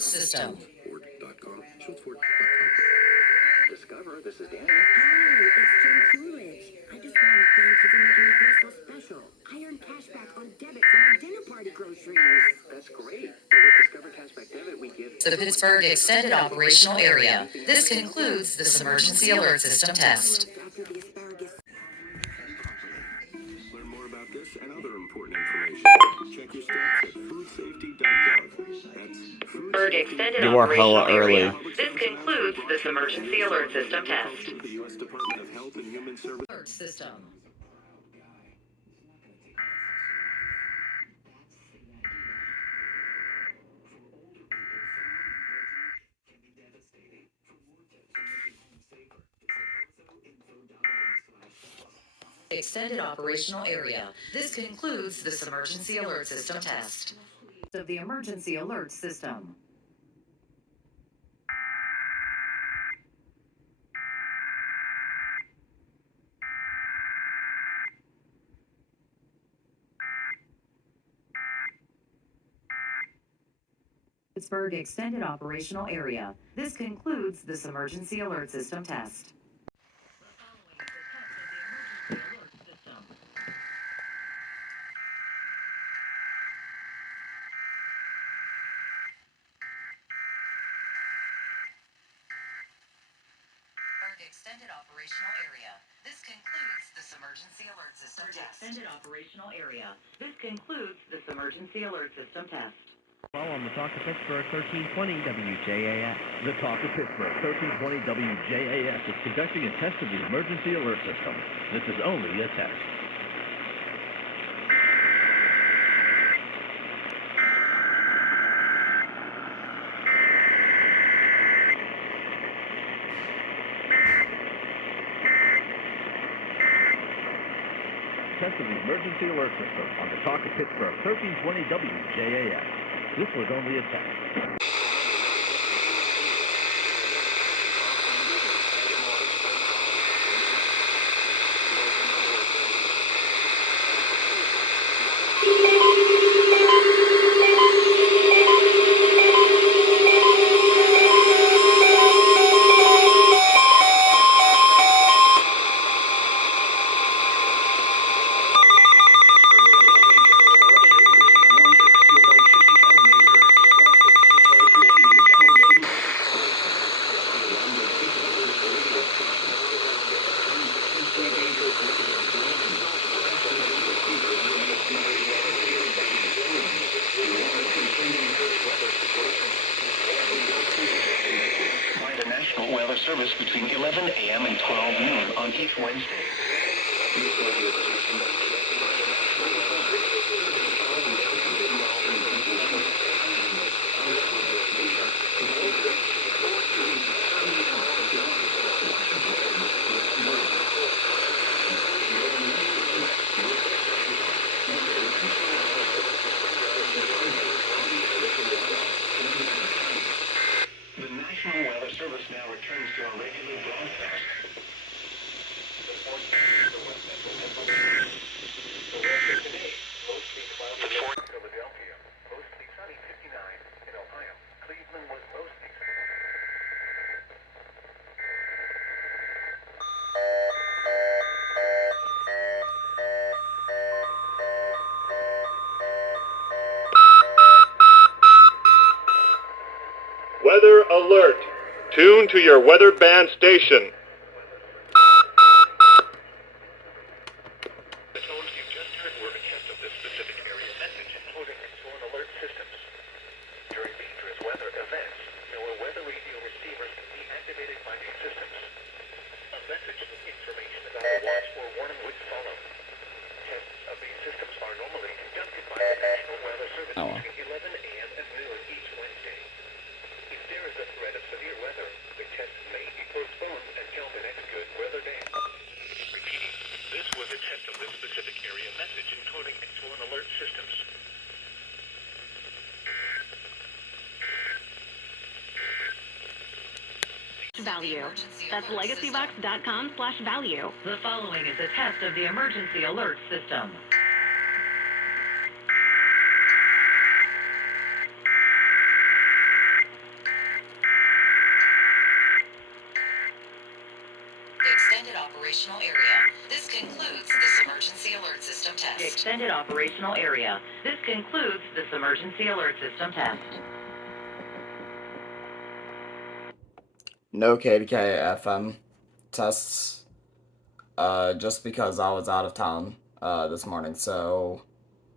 alert system. Ford.com. Schultzford.com. Discover, this is Danny. Hi, it's Jen Coolidge. I just want to thank you for making me feel so special. I earned cash back on debit for my dinner party groceries. That's great. But with Discover Cashback Debit, we give The Pittsburgh Extended Operational Area. This concludes this emergency alert system test. After the asparagus. Learn more about this and other important information. Check your stats at foodsafety.gov. That's Pittsburgh Extended You are Operational hella early. Area. This concludes this emergency alert system test. the U.S. Department of Health and Human Services. Alert system. Extended Operational Area. This concludes this emergency alert system test. Of the emergency alert system. Pittsburgh Extended Operational Area. This concludes this emergency alert system test. Extended Operational Area. This concludes this emergency alert system test. Extended Operational Area. This concludes this emergency alert system test. On the Talk of Pittsburgh 1320 WJAS. The Talk of Pittsburgh 1320 WJAS is conducting a test of the emergency alert system. This is only a test. Test of the emergency alert system on the Talk of Pittsburgh 1320 WJAS. This was only a test. Weather service between 11 a.m. and 12 noon on each Wednesday. Service now returns to our regular broadcast. The forecast today, mostly cloudy in Philadelphia, mostly sunny 59 in Ohio. Cleveland was mostly sunny. Weather alert. Tune to your weather band station. The tones you just heard were a test of this specific area message, including sworn alert systems. During dangerous weather events, our weather radio receivers can be activated by these systems. A message with information about a watch or warning would follow. Tests of these systems are normally conducted by the National Weather Service between 11 a.m. and noon each Wednesday. If there is a threat of severe weather, the test may be postponed until the next good weather day. Repeating, this was a test of this specific area message encoding sworn alert systems. Value. That's legacybox.com/value. The following is a test of the emergency alert system. extended operational area. This concludes this emergency alert system test. Extended operational area. This concludes this emergency alert system test. No KDK FM tests, just because I was out of town this morning, so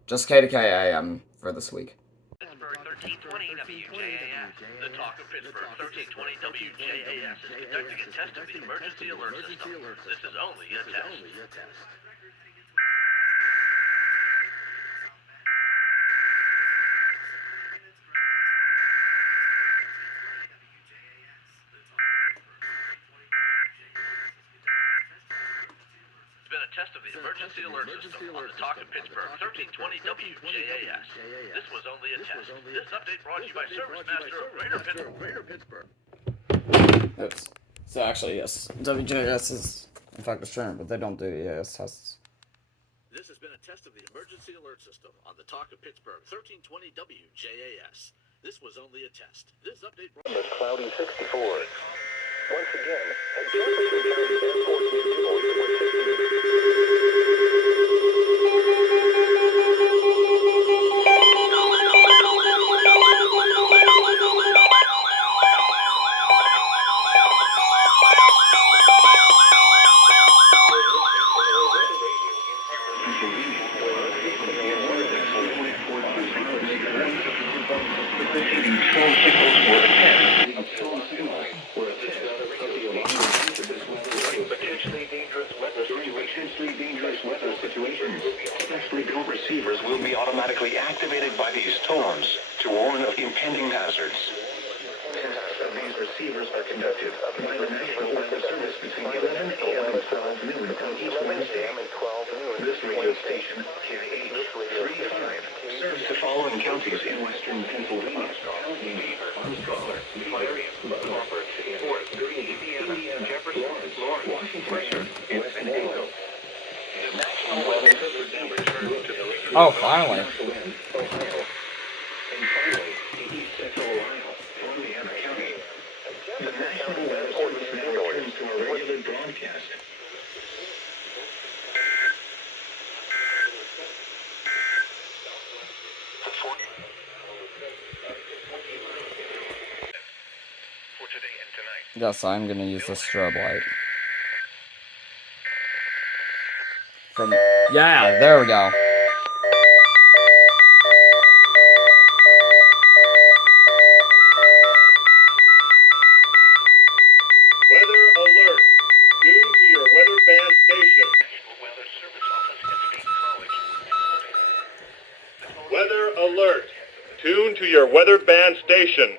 just KDK AM for this week. Pittsburgh 1320 WJAS. The Talk of Pittsburgh 1320 WJAS is conducting a test of the emergency alert system. This is only a test. Been a test of the emergency alert system on the Talk of Pittsburgh 1320 WJAS. This was only a test. This update brought to you by Service Master of Greater Pittsburgh. Oops. So actually, yes, WJS is in fact a term, but they don't do EAS tests. This has been a test of the emergency alert system on the Talk of Pittsburgh 1320 WJAS. This was only a test. This update brought The Cloudy 64. Once again, at Jefferson County Airport near Dubois, where 60 receivers will be automatically activated by these tones to warn of impending hazards. Tests of these receivers are conducted by the National Weather Service between 11 a.m. and 12 noon on each Wednesday. This radio station, KH35, serves the following counties in western Pennsylvania: Allegheny, Armstrong, Beaver, Crawford, Fort, Indiana, Jefferson, Lawrence, Washington, West Pennsylvania. The National Weather Service returned to the Oh, finally. Ohio, and finally, to East Central Ohio, Indiana County. The National Weather Service now returns to a regular broadcast. For today and tonight. Yes, I'm gonna use the strobe light. Yeah, there we go. Weather alert. Tune to your weather band station. National Weather Service Office at State College. Weather alert. Tune to your weather band station.